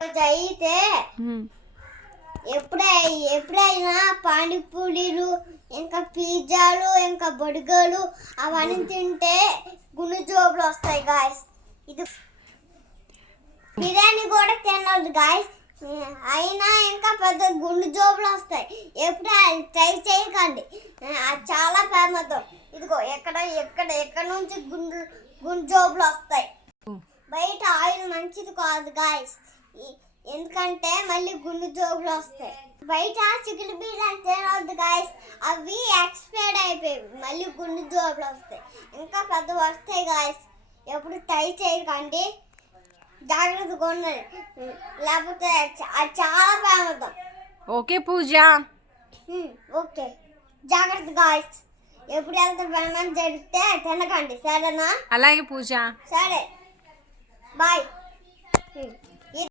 అయితే ఎప్పుడైనా పానీపూరీలు ఇంకా పిజ్జాలు ఇంకా బర్గర్లు అవన్నీ తింటే గుండె జబ్బులు వస్తాయి గాయస్. ఇది బిర్యానీ కూడా తినదు గాయస్, అయినా ఇంకా పెద్ద గుండె జబ్బులు వస్తాయి. ఎప్పుడు ట్రై చేయకండి, అది చాలా ప్రమాదం. ఇదిగో ఎక్కడ నుంచి గుండె జబ్బులు వస్తాయి. బయట ఆయిల్ మంచిది కాదు గాయస్, ఎందుకంటే మళ్ళీ గుండె జబ్బులు వస్తాయి. బయట చికెన్ బిర్యానీ తినవద్దు గాయస్, అవి ఎక్స్పైర్డ్ అయిపోయి మళ్ళీ గుండె జబ్బులు వస్తాయి, ఇంకా పెద్ద వస్తాయి గాయస్. ఎప్పుడు ట్రై చేయకండి, జాగ్రత్తగా ఉండండి, లేకపోతే అది చాలా ప్రమాదం. ఓకే పూజ. ఓకే, జాగ్రత్త గాయస్. ఎప్పుడు ఎంత ప్రమాదం జరిగితే తినకండి, సరేనా? అలాగే పూజ. సరే, బాయ్.